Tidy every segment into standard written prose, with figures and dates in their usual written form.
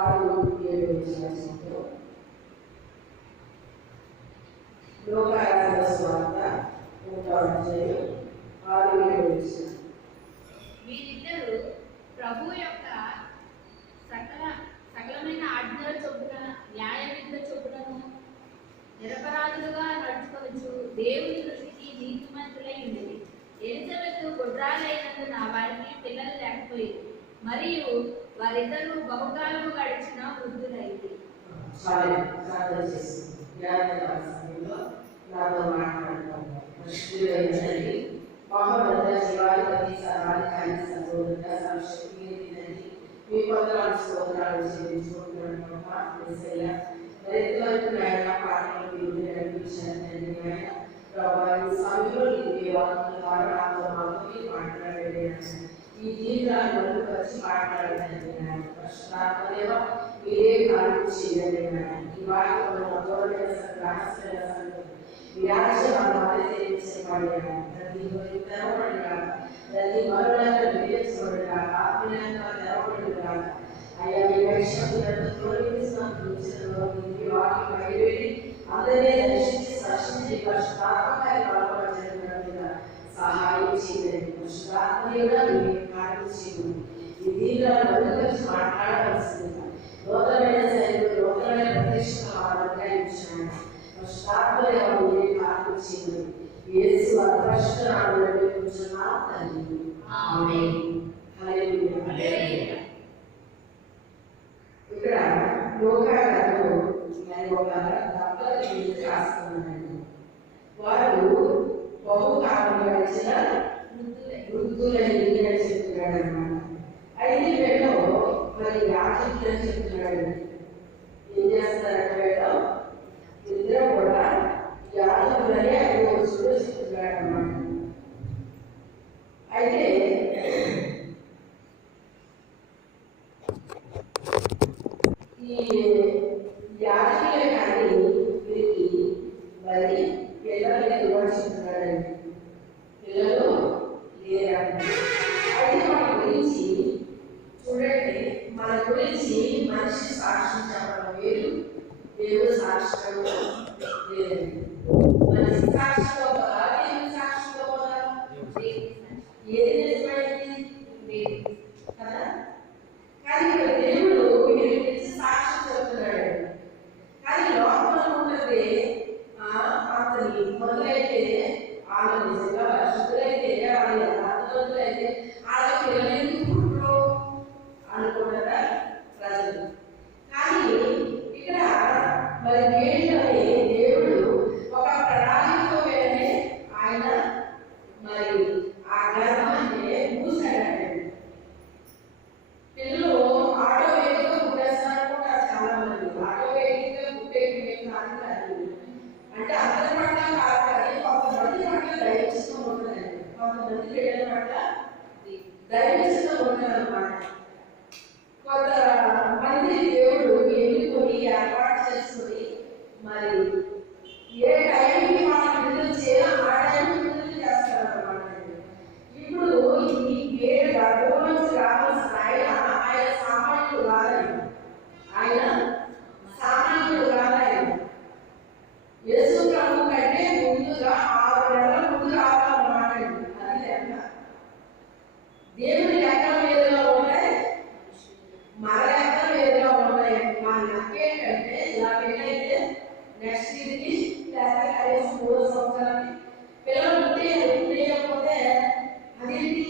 6-7 లోకాయాల స్వార్థ 6-7 వీరిద్దరూ ప్రభు యొక్క సకలమైన ఆజ్ఞల చొప్పున న్యాయ విధుల చొప్పునను నిరపరాధులుగా నడుచుకోవచ్చు దేవుని దృష్టికి నీతిమంతులై ఉండేది. ఎలిజబెత్ గొడ్రాలైనందున వారికి పిల్లలు లేకపోయింది, మరియు వారిద్దరూ బహుకాలము గడిచిన వృద్ధులైంది. ఈ జీవితాన్ని మరుగుపరిచి మాట్లాడేదండి మీరే కార్యం చేయండి. ఈ వాక్యం వ్యాఖ్య తెలియచేయబడిన ప్రతి తెరవబడిన ప్రతి మరులను వివేచించబడిన ఆత్మీయంగా తెరవబడిన అయ్యా మీ వైష్ణవులను తొలగిస్తున్న వాక్యం బయలుదేరి అందరినీ దర్శించి స్పర్శించి పరిశుద్ధాత్మకాయ బలపరచడానికి సహాయం చేయండి. పరిశుద్ధాత్మగా మీరు కార్యం చేయండి. ఈ దీనిలో మరుగుపరిచి మాట్లాడవలసిందిగా నూతనమైన శైలిలో నూతనమైన ప్రతిష్ట అనుగ్రహించాను. పరిశుద్ధాత్మగా మీరే కార్యం చేయండి. యేసు అపరిశుద్ధ నామములో వేడుకుంటున్నాము తండ్రి. ఆమేన్. హల్లెలూయా. ఇక్కడ లోకాలలో ఒక దంపతులు రాస్తున్నారండి. వారు బహుకాలం గడిచిన వృద్ధులని చెప్తున్నాడు అన్నమాట. అయితే వీళ్ళు మరి యాజకులు చెప్తున్నాడు. ఏం చేస్తారంటే వీళ్ళు ఇద్దరు కూడా యాజకులని అభివృద్ధులు చెప్తున్నాడు అన్నమాట. అయితే ఈ యాజకులే కానీ వీరికి మరి పిల్లలు కూడా చెప్తున్నాడండి. పిల్లలు లేరండి. అయితే మన గురించి చూడండి, మన గురించి మనిషి సాక్ష్యం చెప్పడం వేరు, దేవుడు సాక్ష్యం లేదండి. మనిషి సాక్ష్యంలో కదా, దేవుడి సాక్ష్యంలో కదా, ఏది నిజమైంది కదా. కానీ ఇక్కడ దేవుడు వీరి గురించి సాక్ష్యం చెప్తున్నాడు. కానీ లోపల ఉన్నది అతని మొదలైతే వాళ్ళు నిజంగా పరిశుద్ధులైతే వాళ్ళు యథార్థవంతులైతే వాళ్ళ పిల్లలు ఎందుకు అనుకుంటారా ప్రజలు. కానీ ఇక్కడ మరి వీళ్ళని దేవుడు ఒక ప్రణాళికతో వెళ్ళని ఆయన మరి ఆ గర్భాన్ని మూసాడండి. పిల్లలు ఆటోమేటిక్గా పుట్టేస్తారనుకుంటారు చాలా మంది. ఆటోమేటిక్గా పుట్టేది కాదు. అంటే అందరి పట్ల కాదు, కానీ కొంతమంది పట్ల దైవచిత్తం ఉంటుందండి. కొంతమంది పిల్లల పట్ల దైవచిత్తం ఉంటుందన్నమాట. కొంతమంది దేవుడు ఎన్నుకొని ఏర్పాటు చేసుకుని మరి ఏ టైంకి మనం విడుదల చేయాలో ఆ టైంకి విడుదల చేస్తారన్నమాట. ఇప్పుడు ఈ పేరు గర్భంలోంచి రావాల్సిన ఆయన సామాన్యుడు కాదండి. ఆయన సామాన్యుడు కాదండి. యేసు ప్రభు కంటే ముందుగా 6 నెలల ముందు రావాలన్నమాట. అది లెక్క. దేవుడి లెక్కలు వేరుగా ఉంటాయి, మన లెక్కలు వేరుగా ఉంటాయి. మన లెక్క ఏంటంటే ఇలా పెళ్ళైతే నెక్స్ట్ ఇయర్కి లేకపోతే కనీసం 3 సంవత్సరాలకి పిల్లలు పుట్టేయకపోతే అదేంటి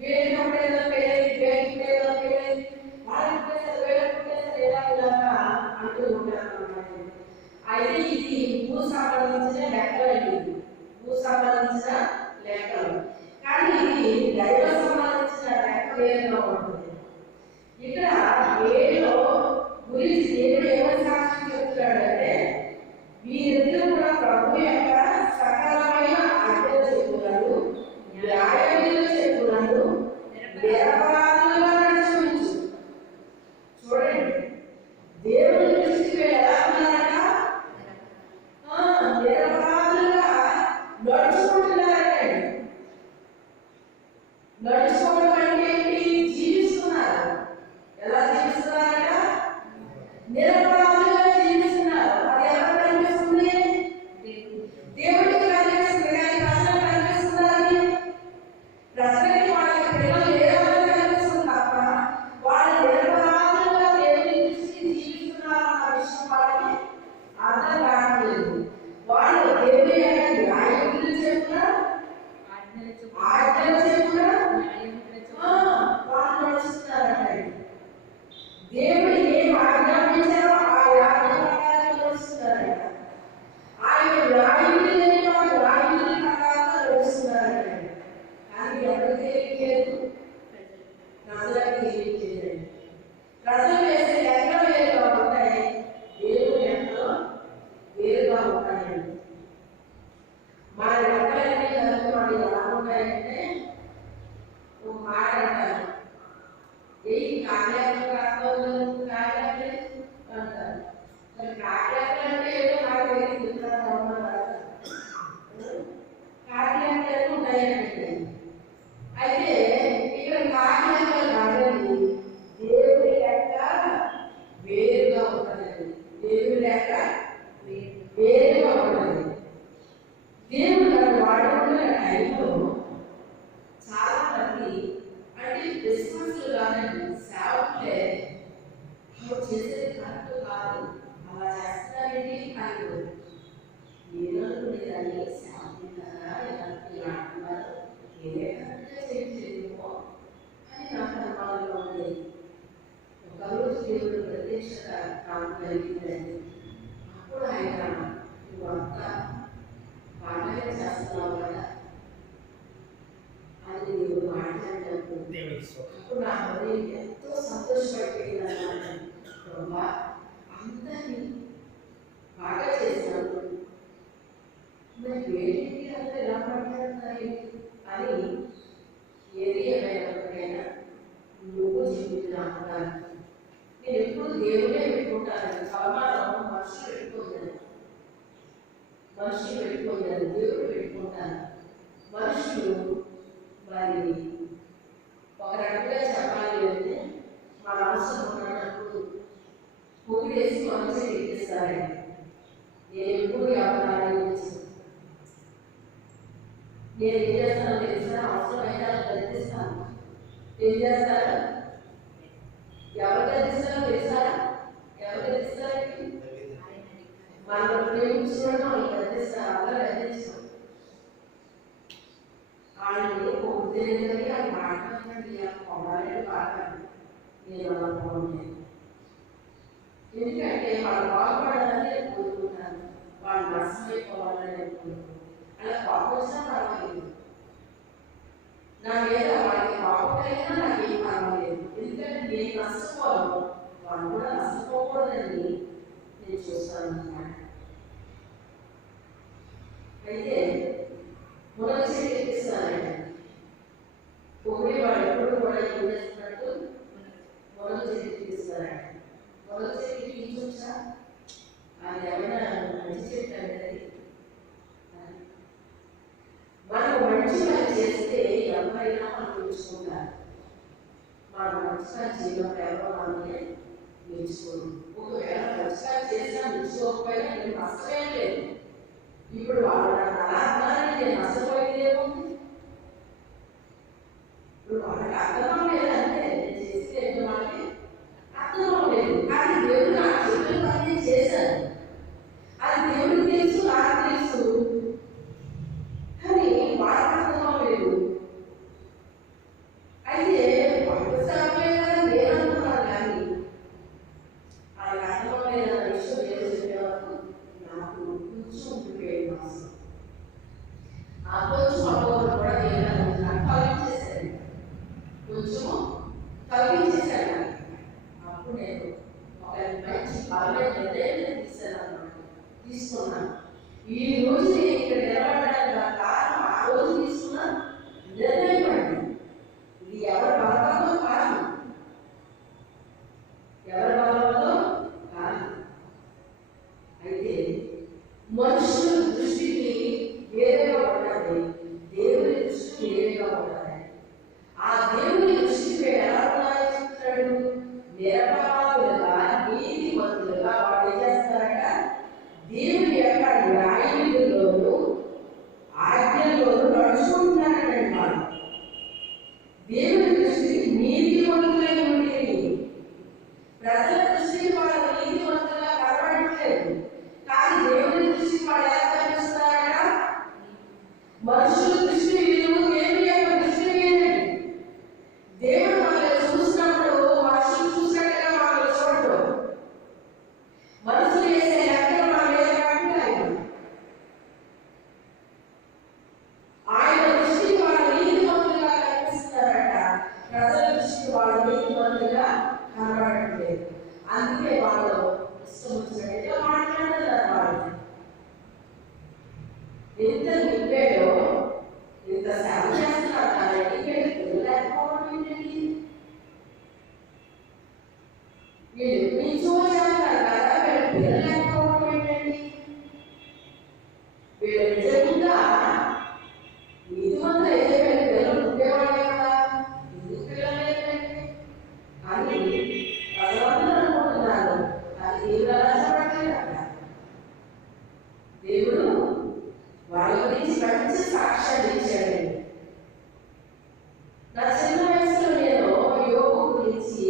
వేడినప్పుడు ఏదో పెళ్ళైంది, వేడికి ఏదో పెళ్ళైంది, వాళ్ళకి పుట్టేస్తారు, వేడికి పుట్టేస్తారు, ఇలాగా అంటూ ఉంటారు అన్నమాట. అయితే ఇది భూ సంబంధించిన లెక్కలు, భూ సంబంధించిన లెక్కలు. కానీ ఇది దైవ సంబంధించిన లెక్క వేరుగా ఉంటుంది. ఇక్కడ ఏలో గురించి దేవుడు ఏమని సాక్ష్యం చెప్తున్నాడంటే వీరిద్దరూ కూడా ప్రభు యొక్క సకలమైన ఆజ్ఞలు చెప్తున్నాడు, న్యాయవిధులు చెప్తున్నాడు, నిరపరాధులుగా నడుచుకోవచ్చు. చూడండి, దేవుడి దృష్టికి ఎలా ఉన్నారట? నిరపరాధులుగా నడుచుకుంటున్నారండి. నడుచుకోవడం అంటే ఏంటి? జీవిస్తున్నారు. నిరపరాధులుగా జీవిస్తున్నారు. అది ఎవరు కనిపిస్తుంది? దేవుడికి కనిపిస్తుంది, కానీ ప్రజలకు కనిపిస్తుందని ప్రజలకి వాళ్ళకి పిల్లలు లేదని కనిపిస్తుంది తప్ప వాళ్ళు నిరపరాధులుగా దేవుని దృష్టికి జీవిస్తున్నారు అన్న విషయం వాళ్ళకి అర్థం కావట్లేదు. వాళ్ళు దేవుని యొక్క న్యాయములు చెప్పున ఆజ్ఞలు చెప్పున వాళ్ళు నడుస్తున్నారంటే దేవుడు ఏం ఆజ్ఞాపించారో ఆ ఆజ్ఞ ప్రకారం నడుస్తున్నారంట. ఆయన న్యాయములు లేని వాళ్ళు న్యాయముల ప్రకారం నడుస్తున్నారంట. కానీ ఎవరికి తెలియలేదు? ప్రజలకు తెలియలేదండి. ప్రజలు వేసే లెక్కలు వేరుగా ఉంటాయి, దేవుని లెక్కలు వేరుగా ఉంటాయండి. మన లెక్కలన్నీ కలిపి మనం ఎలా ఉంటాయంటే ఒక మాట అంటారు, ఏ కావ్యాలు కాకపోతే అంటారు. మరి కావ్యాలు అంటే ఏదో నాకు తెలియదు, కావ్యాలు ఉంటాయండి. అయితే ఇక్కడ కావ్యాలు కాదండి, దేవుడి లెక్క వేరుగా ఉంటుందండి. దేవుడి లెక్క వేరుగా ఉంటుంది. దేవుడు నన్ను వాడుకున్న టైంలో చాలా మంది అంటే విశ్వాసులు కాదండి, సేవకులే చేసేది కరెక్ట్ కాదు, అలా చేస్తారండి అని ఏదనుకునేదాన్ని సేవకులారా ఇలా అంటున్నారు, ఏదే కరెక్ట్గా చేయలేమో అని నాకు అనుమానంలో ఉండేది. ఒకరోజు దేవుడు ప్రత్యక్షత నాకు కలిగిందండి. అప్పుడు ఆయన నువ్వంతా బాగానే చేస్తున్నావు కదా అని దేవుడు మాట్లాడినప్పుడు అప్పుడు నా హృదయం ఎంతో సంతోషపడిపోయింది అన్నమాట. ప్రభా అందరినీ బాగా చేసినప్పుడు మరి వేరేంటి అంతా ఎలా మాట్లాడుతున్నాయి అని ఏది ఏమైనా నువ్వు చెబుతున్నా. నేను ఎప్పుడు దేవుడే పెట్టుకుంటాను, సమానం మనుషులు పెట్టుకోలేదు, దేవుడు పెట్టుకుంటాను. మనుషులు మరి ఒక రకంగా చెప్పాలి అంటే మన అవసరం ఉన్నప్పుడు పొగిడేసి మనసు ఎక్కిస్తారండి. నేను ఎప్పుడు వ్యాపారాలు నేను ఏం చేస్తానో తెలుసా, అవసరమైతే అది గర్తిస్తాను. ఏం చేస్తారా? ఎవరు గర్తిస్తారో తెలుసారా? ఎవరు గర్తిస్తారండి? మనం ప్రేమించడం వాళ్ళు గర్తిస్తారు, అందరూ గర్తిస్తాం. వాళ్ళని పొద్దున్నది అది మాట్లాడండి, పొందాలని పాడాలి. నేను అలా పోలేదు, ఎందుకంటే వాళ్ళు బాగుపడాలని నేను కోరుకుంటాను, వాళ్ళు నష్టమైపోవాలని నేను కోరుకుంటాను. అలా బాగొచ్చినా పర్వాలేదు, నా మీద వాళ్ళకి బాగుపడినా నాకేం పర్వాలేదు. ఎందుకంటే నేను నష్టపోను, వాళ్ళు కూడా నష్టపోకూడదని నేను చూస్తాను అన్నమాట. అయితే మునగ చెట్టు ఎక్కిస్తానండి. పొగిడి వాడు ఎప్పుడు కూడా ఏం చేస్తున్నట్టు మునగ చెట్టు ఎక్కిస్తారండి. మునగ చెట్టు ఎక్కించొచ్చా? అది ఏమైనా మంచి చెట్టు అంటే మనం మంచి పని చేస్తే ఎవరైనా మనం నేర్చుకుంటారు. మనం మంచిగా చేయడం ఎవరో మనల్ని నేర్చుకోరు. ఒకవేళ మంచిగా చేసినా నేర్చుకోకపోయినా నేను నష్టమేం లేదు. ఇప్పుడు వాళ్ళు నన్ను అలా అన్నారని నేను నష్టపోయేదేముంది? ఇప్పుడు వాళ్ళకి అర్థం లేదంటే నేను చేస్తే ఏంటో వాళ్ళకి అర్థం లేదు. కానీ దేవుడు నాకు చెప్పిన పని చేశాను, అది దేవుడికి తెలుసు, నాకు తెలుసు, కానీ వాళ్ళకి అర్థం లేదు. అయితే వాళ్ళు సరిపోయేదని నేను అనుకున్నాను, కానీ వాళ్ళకి అర్థం లేదన్న విషయం నేను చెప్పే వరకు నాకు కొంచెం ఉండిపోయేది మాసం. ఆ కొంచెం అపోహలు కూడా నాకు కలిగించేశాడు, కొంచెం కలిగించేశాడు. అప్పుడు నేను ఒక మంచి బలమైన నిర్ణయం తీసుకున్నాను. ఈ రోజు నేను ఇక్కడ నిలబడడానికి నా కారణం ఆ రోజు తీసుకున్న నిర్ణయం పడింది. ఇది ఎవరి బలంతో కాదు, ఎవరి బలంతో కాదు. అయితే మనుషుల దృష్టికి వేరేగా ఉండాలి, దేవుని దృష్టి వేరేగా ఉండాలి. ఆ దేవుని దృష్టికి ఎలా ఉండాలని చెప్తాడు? నిరపరాధులుగా నీతిమంతులుగా అందుకే వాళ్ళు ఇష్టం వచ్చినట్టుగా మాట్లాడతారు. వాళ్ళు ఎంత నింపాడో ఇంత సేవ చేస్తున్నారు కాబట్టి వీళ్ళు లేకపోవడం ఏంటండి? వీళ్ళు ఎప్పుడు నుంచో చేస్తారు కదా, వీళ్ళు పిల్లలు లేకపోవడం ఏంటండి? వీళ్ళు నిజంగా నీతిమంతులు అయితే వీళ్ళ పిల్లలు ఉండేవాళ్ళే కదా, ఎందుకు పిల్లలు లేదంటే అని భగవంతుడు అనుకుంటున్నారు. అది దేవుడు ఆశపడలేదు అక్కడ. దేవుడు వాళ్ళ గురించి మంచి సాక్ష్యాలు ఇచ్చాడండి. నా చిన్న వయసులో నేను యోగు గురించి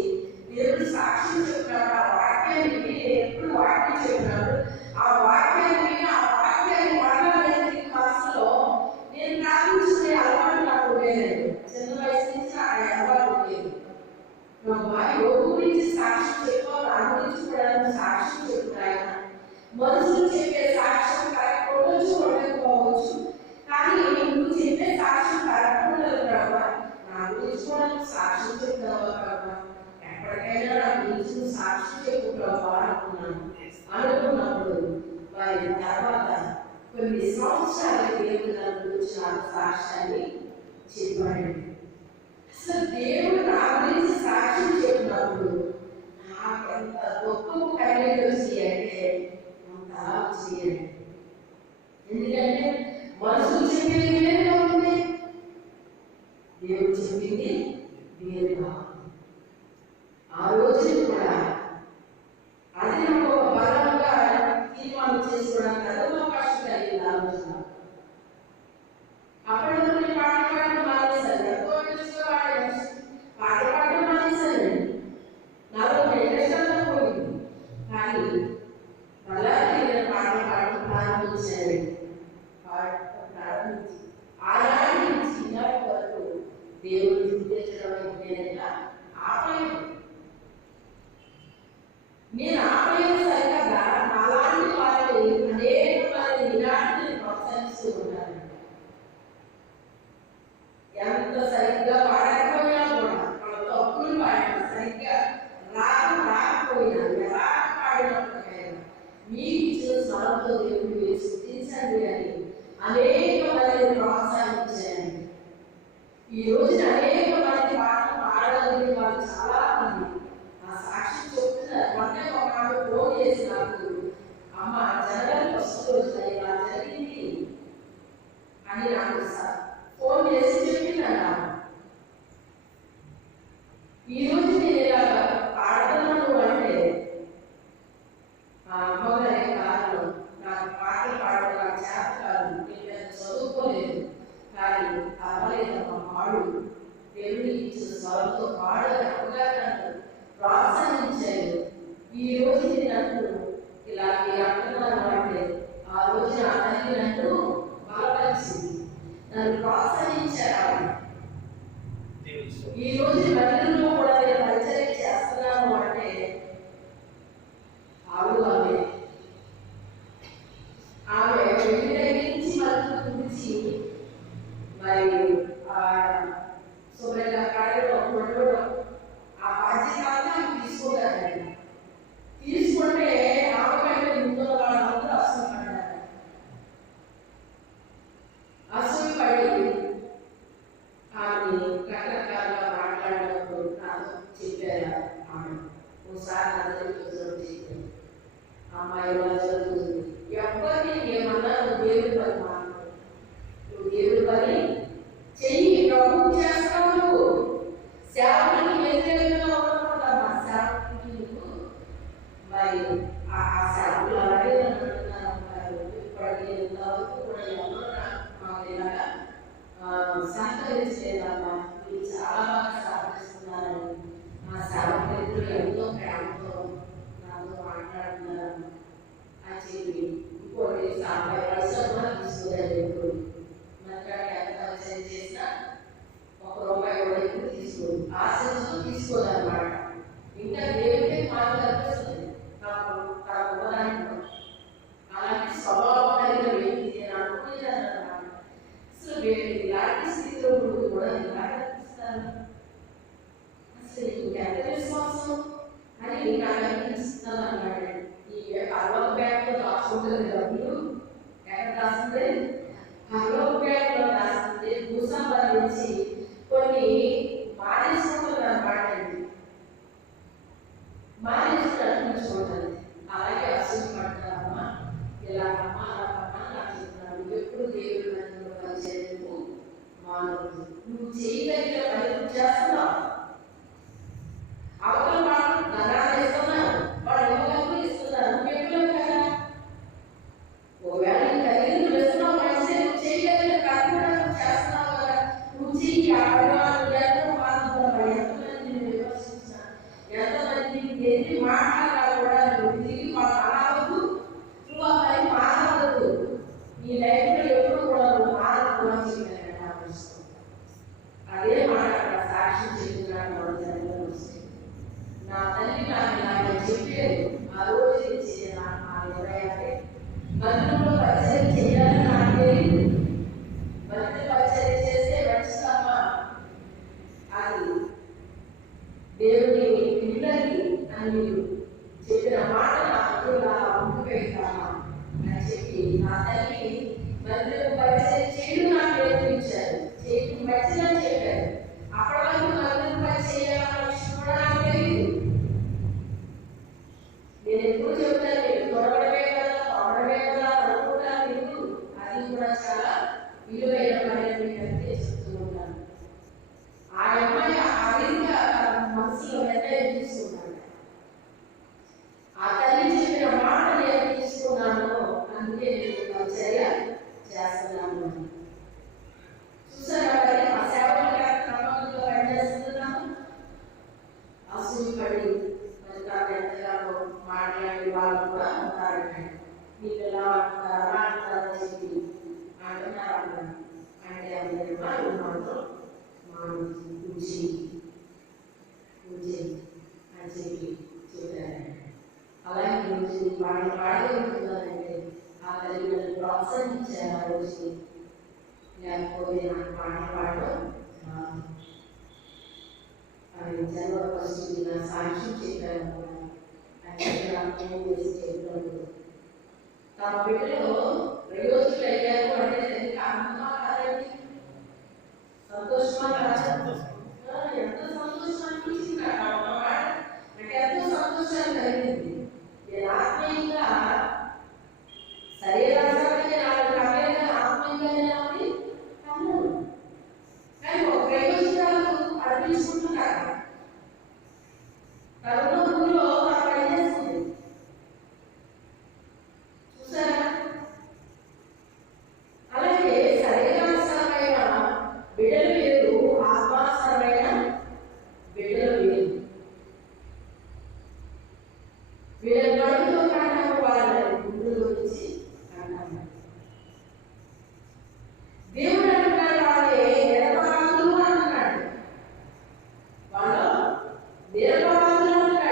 దేవుడు సాక్ష్యం చెప్పినప్పుడు ఆ వాక్యాన్ని విని ఎప్పుడు వాక్యం చెప్పినాడు, ఆ వాక్యాన్ని విని ఆ వాక్యాన్ని మాట్లాడే భాషలో నేను ప్రార్థించుకునే అలవాటు నాకు ఉండేదండి. చిన్న వయసు నుంచి ఆ అలవాటు ఉండేది. యోగు గురించి సాక్ష్యం చెప్పావు, నా గురించి కూడా సాక్ష్యం చెప్తాయన. మనుషులు చెప్పే సాక్ష్యం కరెక్ట్ ఉండొచ్చు, ఉండకపోవచ్చు, కానీ నువ్వు చెప్పే సాక్ష్యం కరెక్ట్ ఉండదు ప్రభావ. నా గురించి కూడా నువ్వు సాక్ష్యం చెప్తావా ప్రభావ? ఎప్పటికైనా నా గురించి నువ్వు సాక్ష్యం చెప్పు ప్రభావ అనుకున్నప్పుడు వారి తర్వాత కొన్ని సంవత్సరాల దేవుడు నా గురించి నాకు సాక్ష్యాన్ని చెప్పాడు. అసలు దేవుడు నా గురించి సాక్ష్యం చెప్పినప్పుడు నాకు ఎంత గొప్ప కన్నీళ్ళు వచ్చి అంటే అంత చేయండి. ఎందుకంటే మనుషులు చెప్పింది వేరుగా ఉంది, దేవుడు చెప్పింది వేరుగా ఉంది. ఆ రోజు కూడా అది నాకు ఒక బలంగా తీర్మానం చేసుకోవడానికి అవకాశం కలిగింది. ఆలోచన అప్పటి వరకు నేను పాటలు పాడడం మానేశాను. ఎంతో ఇంట్రెస్ట్గా పాటలు పాడడం మానేశానండి. నాలో ఇంట్రెస్ట్గా పోయింది. కానీ మళ్ళా నేను పాటలు పాడడం ప్రారంభించానండి. ప్రారంభించి ఆనాటి నుంచి ఈనాటి వరకు దేవుడు స్థుతించడం నేను ఆపలేదు. నేను ఆపలేదు సరిగ్గా అలాంటి వారిని అనేక మంది ఈనాటిని ప్రోత్సహిస్తూ ఉన్నాను. ఎంత సరిగ్గా పాడకపోయినా కూడా మన తప్పులు పాడిన సరిగ్గా రాకపోయినా ఎలా పాడినప్పటికైనా మీకు ఇచ్చిన స్వరంతో దేవుడు మీరు స్థుతించండి అని అనేక మందిని ప్రోత్సహించండి. ఈ రోజున అనేక మంది పాటలు పాడగలిగిన వాళ్ళు చాలా మంది ఆ సాక్షి చెప్తున్నారు. మొన్నే ఒక ఆమె ఫోన్ చేసి నాకు, అమ్మ జనరల్ ఫస్ట్ రోజున ఇలా జరిగింది అని నాకు ఫోన్ చేసి చెప్పిందన్న. ఈ రోజు నేను ఇలా పాడుతున్నాను అంటే ఆ అమ్మగారే కారణం. నాకు పాటలు పాడడం నాకు చేత కాదు, నేను చదువుకోలేదు, కానీ అవ్వలేదమ్మా పాడు, దేవుడి ఇచ్చిన స్వరంతో పాడని అమ్మగారు నన్ను ప్రోత్సహించారు. ఈ రోజు నేను నన్ను ఇలా అంటున్నాను అంటే ఆ రోజు నా తల్లి నన్ను బలపరిచింది, నన్ను ప్రోత్సహించారు. ఈ రోజు మందిరంలో కూడా నేను పరిచయం చేస్తున్నాను అంటే ఆమె వెండి దగ్గర నుంచి మనకు గురించి మరి శుభ్రంగా కాయడం కొట్టడం ఆ బాధ్యత అంతా తీసుకోగలండి. తీసుకుంటే ఆమె కంటే ముందు వాళ్ళందరూ అసూయపడ్డారు. అసూయపడి ఆమె రకరకాలుగా మాట్లాడినప్పుడు నాతో చెప్పారు. ఆమె ఒకసారి నా దగ్గరికి చెప్పారు, అమ్మాయి ఇలా జరుగుతుంది, ఎవరిని ఏమన్నా నువ్వు దేవుడి పని మాట్లాడు, నువ్వు దేవుడి పని చెయ్యి, ప్రభు చేస్తావు, నువ్వు సేవకునికి వ్యతిరేకంగా ఉండకూడదమ్మా. సేవకునికి నువ్వు మరి ఆ సేవకులు అలాగే అంటున్నారు. ఇప్పటికీ ఎంతవరకు కూడా ఎవరు మాకు ఇలాగా సహకరించలేదమ్మా, మీరు చాలా బాగా సహకరిస్తున్నారని మా సేవకులు ఎంతో ప్రేమతో నాతో మాట్లాడుతున్నారమ్మా అని చెప్పి ఇంకోటి 50 పైసలు కూడా తీసుకోలేదు. ఎప్పుడు మంత్రానికి ఎంత పరిచయం చేసినా ₹1 కూడా ఎప్పుడు తీసుకోదు, ఆశిస్తూ తీసుకోదన్నమాట. ఇంకా దేవుడికి మాకు కనిపిస్తుంది నాకు ఉన్నదానికి అలాంటి స్వభావం కలిగిన వ్యక్తి నేను అనుకునేదన్నమాట. అసలు ఇలాంటి స్థితిలో కూడా ఎలా కనిపిస్తాను, అసలు ఇంకెంత విశ్వాసం అని నాకు అనిపిస్తుంది. దాచుకునే డబ్బులు ఎక్కడ దాస్తుంది? పరలోకంలో దాస్తుంది. భూసంబంధించి కొన్ని మానేసుకుంటుంది అన్నమాట. మానేసుకుని అనిపించుకుంటుంది. అలాగే అసలు పడతారమ్మా, ఇలా అమ్మా నాకు చెప్తున్నాడు, ఎప్పుడు దేవుడి మందిలో పనిచేయకు మానవుడు. నువ్వు చేయగలిగిన పని నువ్వు చేస్తున్నావు. అవతల వాళ్ళు ధనాలు ఇస్తున్నారు, వాళ్ళు ఇవ్వగలను ఇస్తున్నారు, నువ్వు ఇవ్వలేవు కదా. ఒకవేళ కలిగి వేస్తున్నావు మంచిదే, నువ్వు చేయగలిగిన పని కూడా నువ్వు చేస్తున్నావు కదా. నువ్వు చెయ్యి. ఎంతో బాధపడతావు, ఎంతమంది నేను విమర్శించిన, ఎంతమంది ఎన్ని మాట్లాడాలి కూడా నువ్వు తిరిగి వాళ్ళు అనవద్దు, నువ్వు ఆ పని మానవద్దు. నీ లైఫ్లో ఎప్పుడు కూడా నువ్వు మానవ చేయగలిగిన అదే మాట అక్కడ సాక్ష్యం చెప్తున్నాడు. మన జన్మలో వస్తే నా తల్లి నాకు ఇలాగే చెప్పేది. ఆ రోజు నుంచి నాకు ఎవరైతే మందిరంలో పరిచయం చేయాలని నాకు తెలియదు. మందిర పరిచయం చేస్తే వచ్చిందమ్మా, అది దేవుని పిల్లకి అని మీరు చెప్పిన మాట నాకు ఉండిపోయిందమ్మా అని చెప్పి నా తల్లి మందిరం పరిచయం చేయడం నాకు నేర్పించారు. చేయడం మంచిగా చెప్పారు. అప్పటి వరకు మందిరం పరిచయాలన్న విషయం కూడా నాకు తెలియదు. నేను ఎప్పుడు చెప్తాను, నేను తొడగడమే కదా, తొడగడమే కదా అనుకుంటాను. ఎందుకు అది కూడా చాలా విలువైన పని అని నేను చెప్తూ ఉంటాను. ఆ అమ్మాయి ఆ విధంగా మనసులో నిర్ణయం తీసుకున్నాను. ఆ తల్లి చెప్పిన మాట నేను తీసుకున్నాను, అందుకే నేను పరిచర్య చేస్తున్నాను. చూసారా మరి ఆ సేవలు క్రమంలో పనిచేస్తున్నాము. అసూయపడి మరి తాను ఎంతగానో మాట్లాడి వాళ్ళు కూడా ఉంటారండి. మీరు ఎలా అంటారా అంటారని చెప్పి అంటున్నారు. అంటే అందరి వాళ్ళు మాత్రం పూజ అని చెప్పి చెప్పారండి. అలాగే రోజు వాళ్ళు పాడగలుగుతున్నారంటే ఆ తల్లి నన్ను ప్రోత్సహించారు. ఆ రోజు లేకపోతే నాకు పాట పాడడం అని జన్మ పరిస్థితి నా సాక్ష్యం చెప్పాను. చెప్పినప్పుడు తమ బిడ్డలో ప్రయోజకులు అయ్యారు అంటే అర్థమా కాదండి, సంతోషమా కాదు? ఎంత సంతోషం అనిపించింది నాకు ఆ మాట. నాకు ఎంతో సంతోషాన్ని కలిగింది. నేను ఆత్మీయంగా శరీరానికి నాకు కమేగా ఆత్మీయంగా ఉంది అన్నాను. కానీ ఒక ప్రయోజనాలు అనిపించుకుంటున్నారు. కరోనా ఊరిలో పనిచేస్తుంది. చూసారా? అలాగే శరీరానుసరమైన బిడ్డలు వేరు, ఆత్మానుసరమైన బిడ్డలు వేరు. వీళ్ళ గడుపుతో కన్నాము వాళ్ళ గుండె గురించి అన్నాము. దేవుడు అంటున్నాడు వాళ్ళే నిరపరాధులు అంటున్నాడు. వాళ్ళు నిరపరాధులు అంటున్నాడు.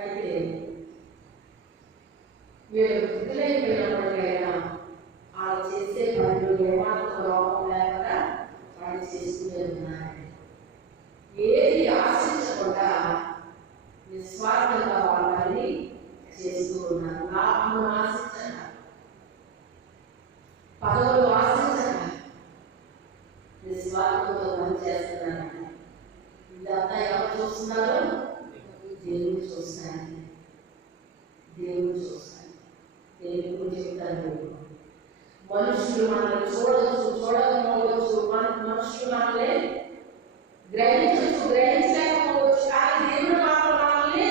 అయితే వీళ్ళు వృద్ధులైపోయినప్పటికైనా వాళ్ళు చేసే పనులు ఏమాత్రం లోపం లేకుండా వాళ్ళు చేస్తూనే ఉన్నారు. ఏది ఆశించకుండా నిస్వార్థంగా వాళ్ళని చేస్తూ ఉన్నారు. లాభం ఆశించక, పదవులు ఆశించక నిస్వార్థంతో పనిచేస్తున్నారు. ఇదంతా ఎవరు చూస్తున్నారు? దేవుడు చూస్తున్నాడు. దేవుడు చూస్తాడు. దేవుడు చెప్తాడు. మనుషులు మనల్ని చూడవచ్చు, చూడకపోవచ్చు, మనుషులు మనల్ని గ్రహించవచ్చు, గ్రహించలేకపోవచ్చు. కానీ దేవుడు మాత్రం మనల్ని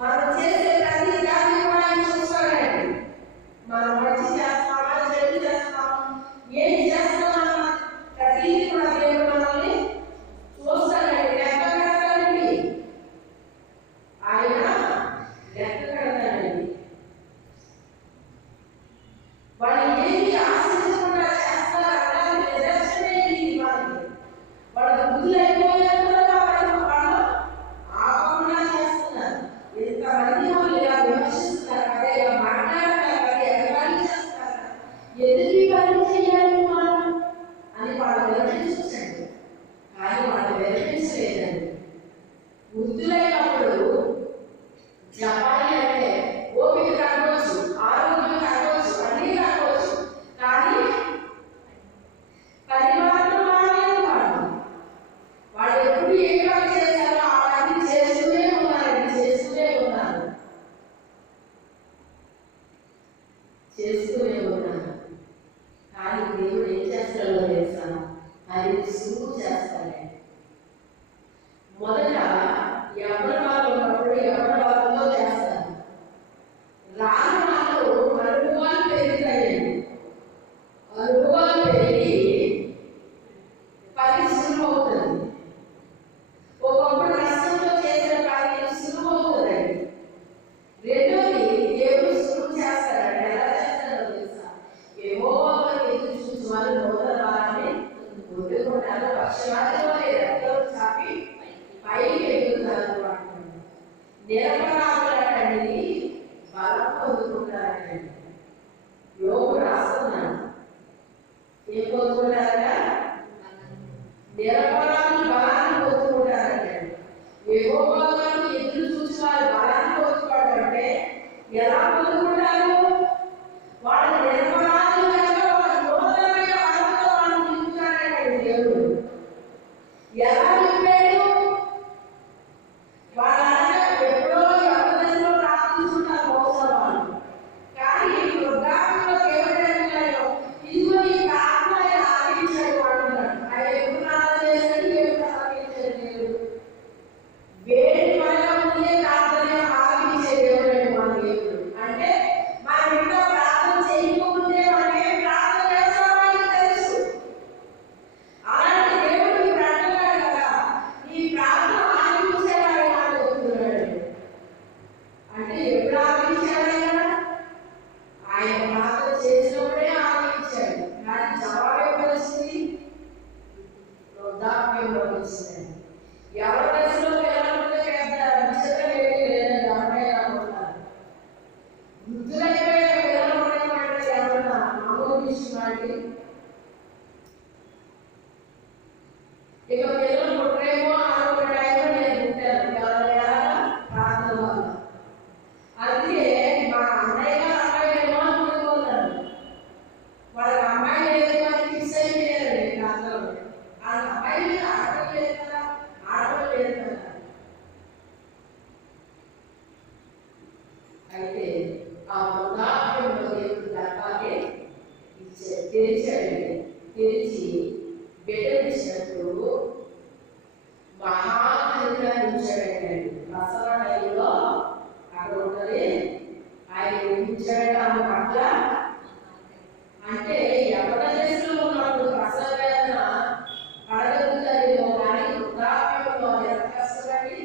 మనం చేసే ప్రతి దాన్ని కూడా ఆయన చూస్తాడండి. మనం మంచి చేస్తామా, చెడు చేస్తామా, ఏం చేస్తామా, ప్రతిదీ కూడా దేవుడు మనల్ని చూస్తాడండి. లెక్క కడతాడండి. ఆయన లెక్క కడతాడండి. వాళ్ళు ఏది ఆశించకుండా చేస్తారంటే నిదర్శనమే ఇది. వాళ్ళ బుద్ధులైపోయినట్టుగా వాళ్ళు ఆపకుండా చేస్తున్నారు. ఎంతమంది వాళ్ళు ఇలా విమర్శిస్తున్నారు కదా, ఇలా మాట్లాడతారు కదా, ఎగతాళి చేస్తారు, ఎందుకు ఈ పని చేయాలి మనం అని వాళ్ళు విమర్శించండి. కానీ వాళ్ళు విమర్శించలేదండి. వృద్ధులైనప్పుడు చెప్పాలి అంటే ఓపిక తగ్గవచ్చు, ఆరోగ్యం తగ్గవచ్చు, అన్నీ తగ్గవచ్చు, కానీ పని మాత్రం మానేది వాళ్ళు. వాళ్ళు ఎప్పుడు ఏ పని చేశారో ఆ పని చేస్తూనే ఉన్నారండి, చేస్తూనే ఉన్నారు. కానీ దేవుడు ఏం చేస్తాడో తెలుసా? అది సులువు చేస్తాడే. మొదట ఎవరి వాళ్ళు ఉన్నప్పుడు ఎవరి వాళ్ళతో చేస్తారు. రాని వాళ్ళు అనుభవాలు పెరుగుతాయండి. అనుభవాలు పెరిగి పని సులువు అవుతుంది. ఒకప్పుడు కష్టంతో చేసిన పని సులువు అవుతుందండి. రెండోది దేవుడు సులువు చేస్తాడండి. ఎలా చేస్తాడో తెలుసా? యెహోవా ఎదురు చూసి వాళ్ళు నూతన వారిని పొందుకుంటారు, పక్షవాదిలో రెక్కలు చాపి పైకి ఎదుగుతారు అంటాడు. నిరపరాధులటండి బలం పొందుకుంటారటండి. యోగు రాస్తున్నాడు. ఏం పొందుకుంటారట? నిరపరాధులు బలాన్ని పొందుకుంటారటండి. యెహోవా ఎదురు చూసి వారు బలాన్ని పొందుకోవడం అంటే ఎలా పొందుకుంటారు? వాళ్ళు నిరపరాధులు కనుక వాళ్ళు నూతనమైన బలంతో వాళ్ళు నింపుతారటండి. దేవుడు ఎలా నింపాడు? వాళ్ళంతా ఎప్పుడో ఎవరిలో ప్రార్థించుకుంటారు బహుశా వాళ్ళు. కానీ వృద్ధాప్యంలో దేవుడు అంటున్నాడు, ఇదిగో ఈ ప్రార్థన ఆయన ఆలకించాడు అంటున్నాడు. ఆయన ఎప్పుడు ప్రార్థన చేశాడు? ఎప్పుడు ఆలకించాడు దేవుడు? వేడి పనిలో ఉండే ప్రార్థన ఆలకించే దేవుడు అండి మన దేవుడు. అంటే మనం ఇంట్లో ప్రార్థన చేయకముందే మనం ఏం ప్రార్థన చేస్తామో ఆయనకు తెలుసు. అలాంటి దేవుడు ఇప్పుడు అంటున్నాడు కదా, ఈ ప్రార్థన ఆలకించాడు అని చెప్తున్నాడు. అంటే ఎప్పుడు ఆలకించాడు ఆయన ప్రార్థన చేసినప్పుడే ఆలకించాడు. కానీ జవాబు ఎప్పుడు వచ్చింది? వృద్ధాప్యంలో వచ్చింది. ఎవరి దశలో వెళ్ళకుండా పెద్ద విచిత్రం ఏమీ లేదండి. ఎవరైనా అనుకుంటారు వృద్ధులైపోయిన పిల్లలు ఉండేవాళ్ళు ఎవరన్నా మామూలు విషయం అండి. ఇక పిల్లలు పుట్టరేమో అనుకున్న టైంలో నేను పుట్టాను. ఎవరైనా ప్రార్థన వల్ల. అందుకే మా అన్నయ్య అమ్మాయిలేమో అనుకున్నారు. వాళ్ళకి అమ్మాయి లేదు అని ఫిక్స్ అయిపోయారండి ప్రార్థనలో. వాళ్ళ అమ్మాయి మీద ఆడటం లేదు కదా, ఆడటం లేదు కదా. అయితే ఆ వృద్ధాప్యంలో దేవుడు గర్భాన్ని తెరిచాడండి. తెరిచి బిడ్డనిచ్చినప్పుడు మహాకనికరించాడండి. ప్రసవ టైంలో అక్కడ ఉన్నది ఆయన ఉంచాడు ఆమె పట్ల. అంటే ఎవరి దశలో ఉన్నప్పుడు ప్రసవ వేదన పడగలుగుతారేమో, కానీ వృద్ధాప్యంలో ఎంత కష్టపడి,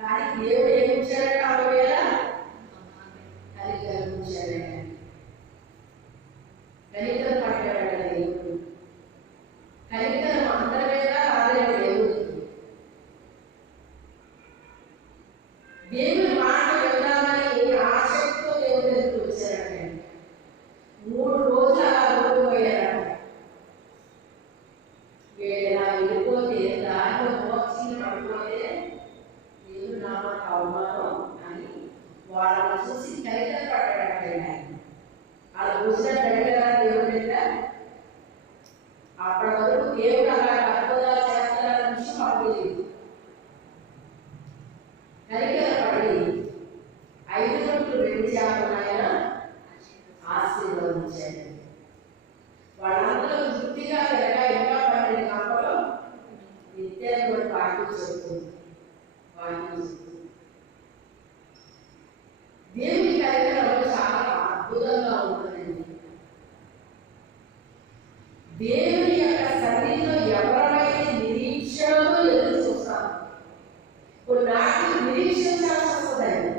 కానీ దేవుడు ఏమి ఉంచాడంటే ఆమె మీద కనికరం ఉంచాడండి. కనికరం పట్టాడట దేవుడు. కనికరం అందరి మీద రాలేడు దేవుడికి. దేవుడు వాళ్ళని చూసి కైగా పడ్డాడంటే అలా చూసిన కైగా దేవుడి మీద అప్పటి వరకు దేవుడు అలా అద్భుతాలు చేస్తారన్న విషయం మాకు తెలియదు. కైగా పడి 5 రోజులు 2 చేపలను ఆయన ఆశీర్వదించాడు. వాళ్ళందరూ తృప్తిగా లేక ఇంకా 12 గంటలు నిత్యాన్ని వాక్యం చెబుతుంది. దేవుని కార్యక్రమంలో చాలా అద్భుతంగా ఉంటుందండి. దేవుని యొక్క సన్నిధిలో ఎవరైతే నిరీక్షణతో ఎదురు చూస్తాం, నాకు నిరీక్షించాల్సి వస్తుందండి.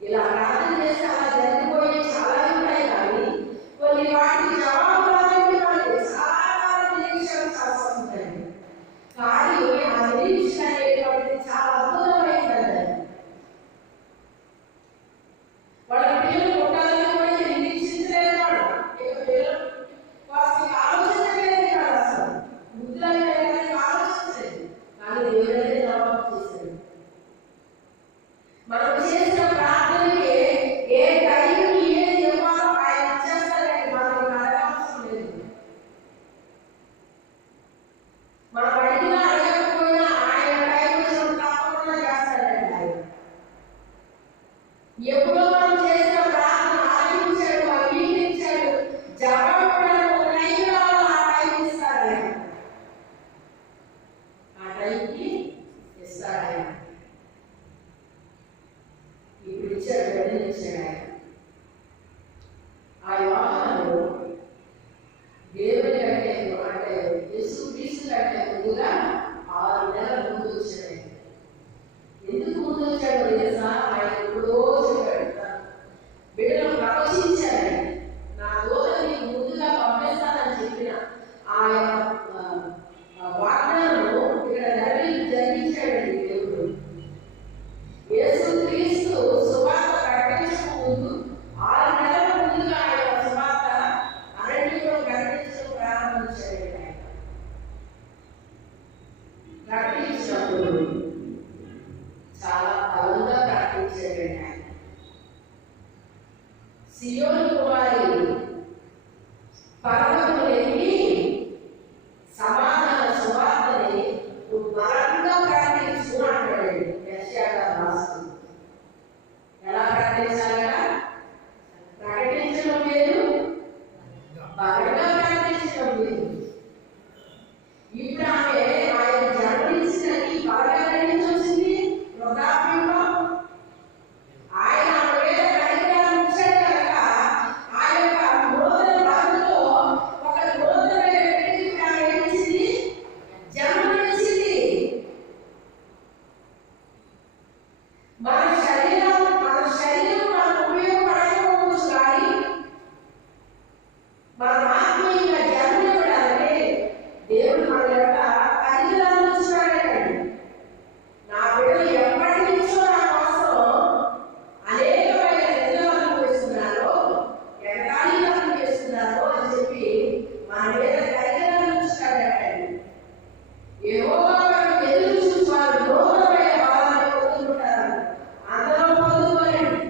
ఇలా ప్రార్థన చేస్తే అలా జరిగిపోయి చాలా ఉంటాయి, కానీ కొన్ని వాటికి జవాబు రాదండి. వాళ్ళకి చాలా కాలం నిరీక్షించాల్సి వస్తుందండి. కానీ ఆ నిరీక్షణ అనేటువంటిది చాలా అద్భుతమైందండి. వాళ్ళ పిల్లలు కొట్టాలని కూడా నిరీక్షించలేదు. వాడు పిల్లలు వారికి ఆలోచించలేదు. కాదు అసలు ముద్దులని ఆలోచించలేదు. కానీ దేవుడే జవాబు చేశాడు. మనం చేసిన ప్రార్థనకి ఏ టైం ఏది ఇవ్వాలో ఆయన ఇచ్చేస్తారండి. మనం అడగాల్సిన లేదు. మనం అడిగినా అడగకపోయినా ఆయన టైం వచ్చినప్పుడు తప్పకుండా చేస్తాడండి. ఆయన ఎప్పుడో మనం చేసిన ప్రార్థన ఆలకించాడు, అంగీకరించాడు, జవాబు కూడా ఒక టైం రావాలి. ఆ టైం ఇస్తాడు ఆయన. ఆ టైంకి ఇస్తాడు ఆయన. ఇప్పుడు ఇచ్చాడు, వెంటనే ఇచ్చాడు ఆయన. ఆ యోహాను దేవుని కంటే అంటే యేసుక్రీస్తు కంటే ముందుగా 6 నెలల ముందు వచ్చాడు. ఎందుకు ముందు వచ్చాడో తెలుసా? ఆయన ఎప్పుడో చెప్పాడు, బిడ్డలు ప్రవచించాడు. నా దూత నీకు ముందుగా పంపిస్తానని చెప్పిన ఆయన వాగ్దానం ఇక్కడ జరిగించాడండి దేవుడు. యేసుక్రీస్తు సువార్త ప్రకటించక ముందు 6 నెలల ముందుగా ఆయన సువార్త అరణ్యంలో ప్రకటించడం ప్రారంభించాడు. ఆయన ప్రకటించినప్పుడు చాలా బలంగా ప్రకటించాడు. ఆయన సియోను కుమారి పర్వతములు ఎక్కి సమాధాన సువార్తని బలంగా ప్రకటించు అంటాడు. యెషయా రాస్తుంది. ఎలా ప్రకటించాలట? ప్రకటించడం లేదు, బలంగా ప్రకటించడం లేదు. ఇప్పుడు ఆమె ఆయన జన్మనిచ్చినది బాగా గ్రహించొచ్చింది. వృద్ధాప్యంలో ఆయన మీద కనికరం ఇచ్చాడు కనుక ఆ యొక్క నూతన బలంలో ఒక నూతనమైన వ్యక్తికి ఆమె ఇచ్చింది, జన్మనిచ్చింది. మన శరీరం మనకు ఉపయోగపడకపోవచ్చు, కానీ మన ఆత్మీయంగా జన్మనివ్వడానికి దేవుడు మన యొక్క కనికరాన్ని ఇచ్చాడండి. నా బిడ్డలు ఎప్పటి నుంచో నా కోసం అనేకమైన నిందలు అనుభవిస్తున్నారో, ఎగతాళిలు చేస్తున్నారో అని చెప్పి మన మీద కనికరాన్ని ఇచ్చాడండి. యెహోవా వైపు ఎదురు చూసి వారు నూతనమైన బలాన్ని పొందుకుంటారు. అందరూ పొందుకోలేండి.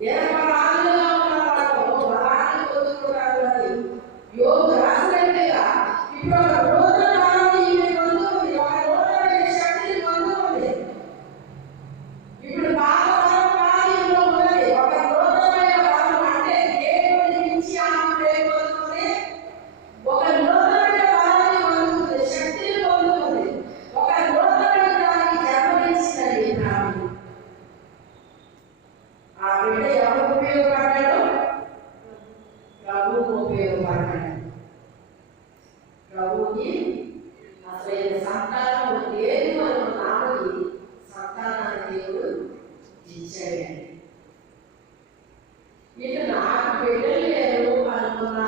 నిరపరాధులుగా ఉన్న వాళ్ళు బలాన్ని పొందుకుంటారు అని యోబు రాసినట్టుగా ఇప్పుడు ఒక నూతన బలాన్ని ఈమె పొందుకుంది, ఒక నూతనమైన శక్తిని పొందుకుంది. ఇప్పుడు పాత బలం కాలంలో ఉన్నది, ఒక నూతనమైన బలం అంటే దేవుని నుంచి ఆమె పొందుకుంది, ఒక నూతనమైన బలాన్ని పొందుకుంది, శక్తిని పొందుకుంది, ఒక నూతనమైన దానికి జన్మనిచ్చినది. ఆ బిడ్డ ఎవరికి ఉపయోగపడ్డాడు? ప్రభువుకు ఉపయోగపడ్డాడు. ప్రభువుకి అసలు సంతానం లేదు అని నామకి సంతానాన్ని దేవుడు ఇచ్చాడండి. ఇటు నాకు బిడ్డలు లేరు అనుకున్న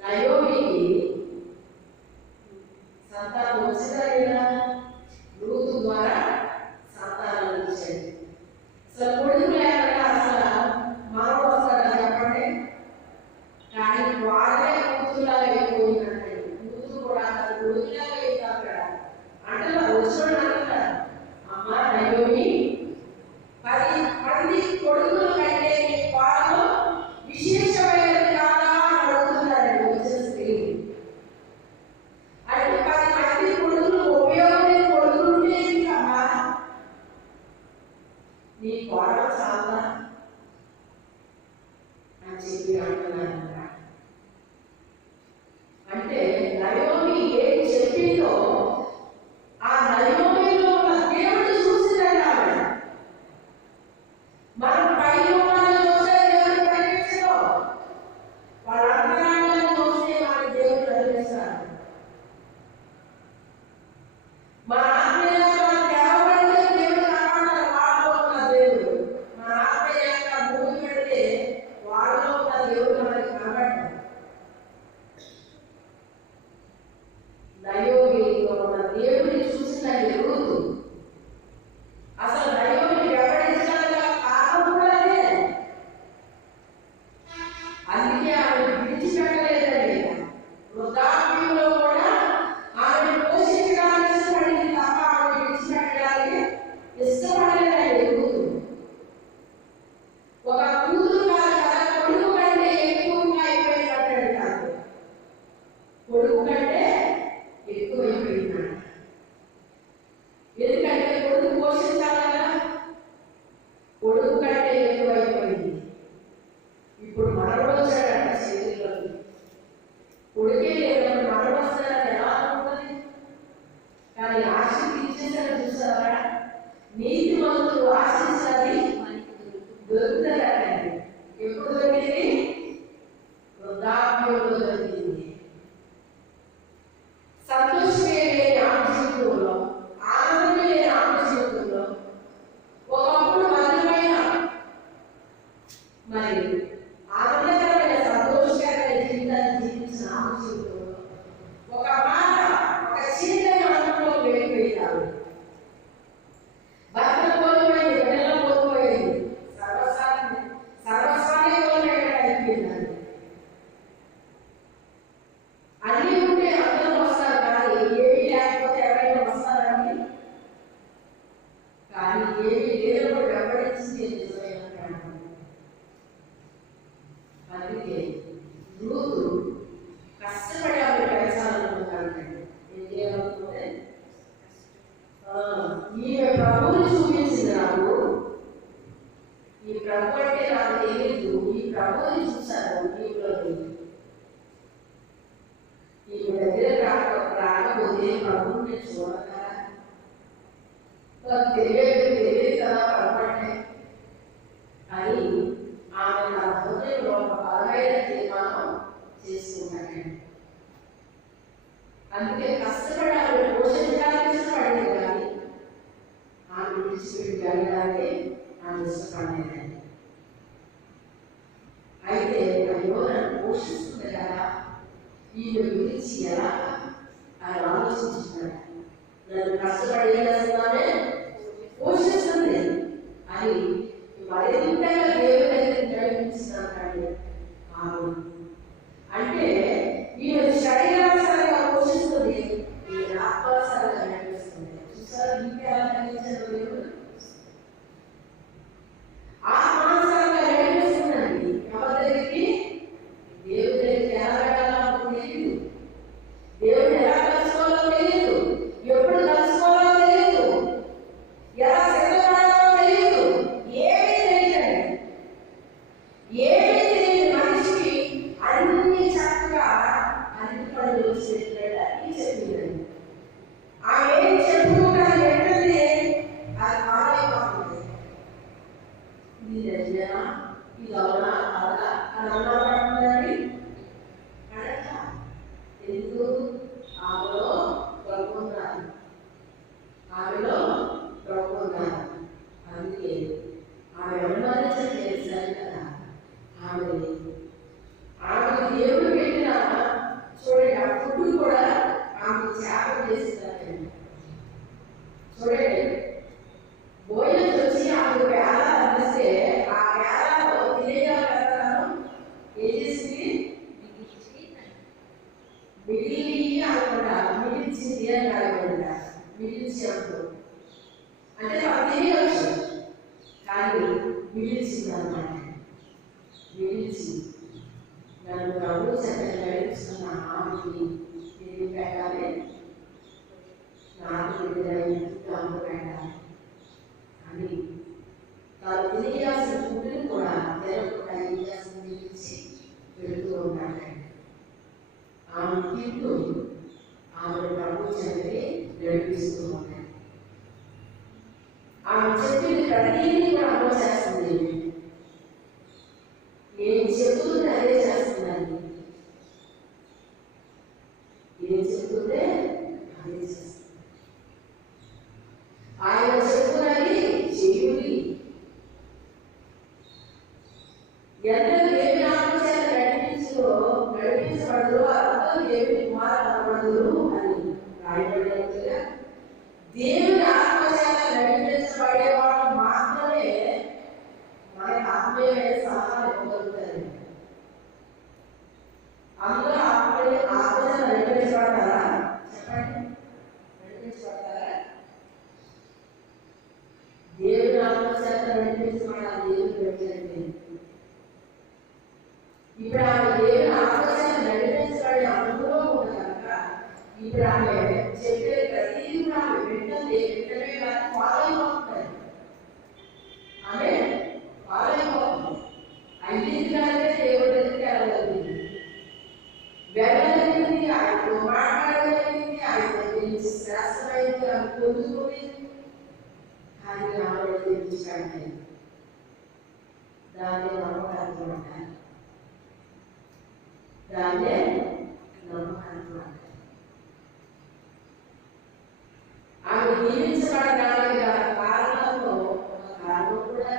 నయోమికి సంతానం వచ్చిందా లేదా? రూతు ద్వారా సంతానం ఇచ్చాడు. అసలు కొడుకు లేకుండా అసలు మనం వస్తాడా చెప్పండి? కానీ వాళ్ళే కూతురులాగా అయిపోయిందంటే కూతురు కూడా అసలు కొడుకులాగా అవుతాడు. అంటే వచ్చిన ఎక్కువైపోయిందంట. ఎందుకంటే కొడుకు పోషించాలి కదా, కొడుకు కంటే ఎక్కువైపోయింది. ఇప్పుడు మనవడు వచ్చాడంట చేతుల్లోకి, కొడుకే లేనప్పుడు మనవడు వస్తాడని ఎలా అనుకుంటుంది? కానీ ఆశ తీర్చేసాడు చూసారా? నీతిమంతులు ఆశించాలి దొరుకుతారండి. ఎప్పుడు దొరికింది? వృద్ధాప్యంలో దొరికింది. సంతోషమే లేని ఆమె జీవితంలో, ఆనందమే లేని ఆమె జీవితంలో, ఒకప్పుడు మధురమైన మరి ఆనందకరమైన సంతోషకరమైన జీవితాన్ని జీవించిన ఆమె జీవితంలో ఒక మాట, ఒక చీకటి ఆనందంలో వెళ్ళిపోయినారు. భర్త కోల్పోయింది, బిడ్డలు కోల్పోయింది, సర్వస్వాన్ని కోల్పోయినట్టు అయిపోయిందండి. అన్నీ ఉంటే అందరూ వస్తారు, కానీ ఏమీ లేకపోతే ఎవరైనా వస్తారండి? కానీ ఏమీ లేనప్పుడు వెంబడించింది నిజమైన ప్రేమ. అందుకే రూతు కష్టపడి ఆమె పెంచాలనుకుంటానండి. ఏం చేయాలనుకుంటే ఈమె ప్రభువుని చూపించింది నాకు. ఈ ప్రభు అంటే నాకు తెలియదు, ఈ ప్రభువుని చూశాను ఈమెలో. ఈమె దగ్గర రాకపోతే ప్రభువుని చూడక తెలియదు కదా ప్రభు అంటే అని ఆమె నా హృదయంలో ఒక బలమైన తీర్మానం చేసుకున్నాను. అందుకే కష్టపడి ఆమె పోషించడానికి ఇష్టపడింది, కానీ ఆమె విడిచిపెట్టి వెళ్ళడానికి ఆమె ఇష్టపడలేదండి. అయితే అయ్యో నన్ను పోషిస్తుంది కదా, ఈమె గురించి ఎలా అని ఆలోచించుకున్నాడు. నన్ను కష్టపడి చేస్తున్నానే పోషిస్తుంది అని మరింతగా దేవుని దగ్గర నడిపించినాకండి ఆమె. అంటే ఈమె శరీరానుసారంగా పోషిస్తుంది, ఈమె ఆత్మానుసారంగా నడిపిస్తుంది. చూసారా ఇంకెలా నడిపించారు దేవుడు? ఆత్మానుసారంగా నడిపిస్తుందండి. ఎవరి దగ్గరికి? దేవుడి దగ్గరికి ఎలా వెళ్ళాలో తెలియదు, దేవుడిని ఎలా కలుసుకోవాలో తెలియదు, ఎప్పుడు కలుసుకోవాలో తెలియదు, ఎలా సిద్ధపడాలో తెలియదు, ఏమీ తెలియదండి. ఏమీ తెలియదు మనిషికి అన్ని చక్కగా అన్ని పనులు చేసినట్టు అన్ని చెప్పిందండి. ఆమె ఏం చెప్పుకుంటాను ఎట్టుంది అది మారైపోతుంది. ఇది నిజమేనా, ఇది అవునా అవునా అని అన్నమాటండి. అడగ ఎందుకు? ఆమెలో ప్రభుత్వాలు, ఆమెలో ప్రభుత్వాలు. అందుకే ఆమె అనుమానించలేదు సరే కదా. ఆమె దేవుడు పెట్టిన చూడండి, ఆ ఫుడ్ కూడా ఆమె చేపలు చేస్తున్నారండి. చూడండి, భోజనం వచ్చి ఆమె పేద అందిస్తే ఆ పేదలో తినేయాలను ఏం చేసింది? మిగిలి అనకుండా మిగిల్చింది అని కాకుండా మిగిల్చి అంటూ అంటే వాళ్ళు తినేయవచ్చు, కానీ మిగిల్చింది అన్నమాట. మిగిల్చి నన్ను ప్రభు చక్కగా నడిపిస్తున్న ఆమెకి తిరిగి పెట్టాలి, నాకు పెట్టాలి అని తాను తినేయాల్సిన ఫుడ్ని కూడా తినకుండా ఏం చేస్తుంది? మిగిల్చి పెడుతూ ఉంటాడు. ఆమె తింటూ ఆమె ప్రభు చదివి నడిపిస్తూ ఉంటాడు. ఆమె చెప్పింది ప్రతిదీ కూడా అమలు చేస్తుంది. ఏం చెప్తుంటే అదే చేస్తుందండి. ఏం చెప్తుంటే అదే చేస్తుంది. ఆయన చెప్తున్నది చెయ్యుడి. ఎంత దేవుని ఆత్మ చేత నడిపించబడదు అంతా దేవుని కుమారుడు అని రాయబడినట్లుగా దేవుని ఆత్మ చేత నడిపించబడే వాళ్ళు మాత్రమే మనకి ఆత్మీయమైన సహాయం ఇవ్వగలుగుతారు. అందరూ ఆత్మ చేత నడిపించబడతారా? చెప్పండి, నడిపించబడతారా? దేవుని ఆత్మ చేత నడిపించబడాలి. దేవుని నడిపించండి. ఇప్పుడు ఆమె దేవుని ఆత్మ చేత నడిపించబడే అనుభవం ఉంది కనుక ఇప్పుడు ఆమె చెప్పే ప్రతిదీ కూడా ఆమె వింటమే కానీ ఫాలో అయిపోతుంది. ఆమె ఫాలో అయిపోతుంది. అన్నింటికంటే దేవుడి దగ్గరికి వెళ్ళగలిగింది, వెళ్ళగలిగింది, ఆయనతో మాట్లాడగలిగింది, ఆయన గురించి శాస్త్రమైంది ఆమె పొందుకుని. కానీ ఆమె తెలుసుకుంటే దాన్ని నమ్మకాన్ని ఉంటాయి, దాన్నే నమ్మకాన్ని ఉంటాయి. ఆమె జీవించబడడానికి గల కారణంలో ఒక కారణం కూడా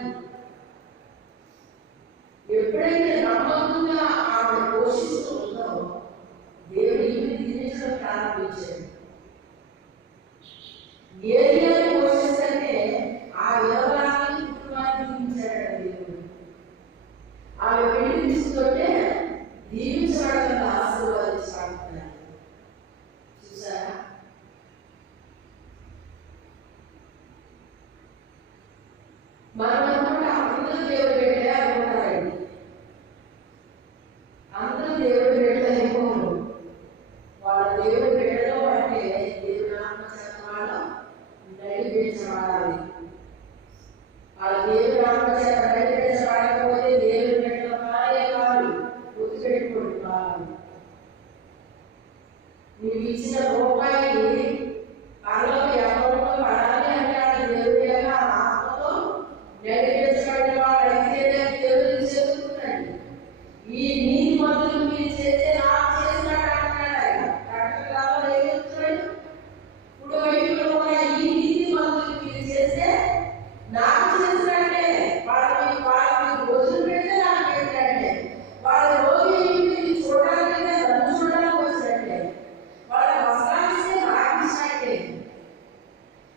ఎప్పుడైతే నమ్మకంగా ఆమె పోషిస్తూ ఉందో దేవుడు ఈమె జీవించడం ప్రారంభించాడు. ఏరియాని పోషిస్తే ఆ వివరాన్ని కుటుంబాన్ని జీవించాడు దేవుడు. ఆమె పెళ్లి తీసుకుంటే జీవించబడగల ఆశీర్వాదించాడు. చూసారా? మనం అనుకుంటే అందరూ దేవుడు పెట్టే అనుకుంటారండి. అందరూ దేవుడు పెట్టే అయిపోరు. వాళ్ళ దేవుడు పెట్టలో అంటే దేవుడు ఆత్మచేతవాడు నడిపించబడాలి. వాళ్ళ దేవుడు ఆత్మచేత నడిపించబడకపోతే దేవుడు పెట్టలో కాలే కాదు, గుర్తుపెట్టుకోండి. కాదు నీకు ఇచ్చిన రూపాయి పనులకు ఎవరిలో పడాలి అంటే ఆ దేవుడు యొక్క ఆత్మతో నడిపించబడిన వాడు అయితే దేవుడు చెబుతున్నాడు. ఈ నీతి మంతులు మీరు చేస్తే నాకు చేసినట్టు అంటున్నాడు. రకరకాల ఏం చెప్తున్నాడు? ఇప్పుడు వైపులో కూడా ఈ నీతి మంతులు మీరు చేస్తే నాకు చేసినట్టే. వాళ్ళకి రోజులు పెడితే నాకు పెట్టినట్టే. వాళ్ళ రోజు చూడడానికి నన్ను చూడడానికి వచ్చినట్టే. వాళ్ళ వస్త్రాలిస్తే నాకు ఇచ్చినట్టే.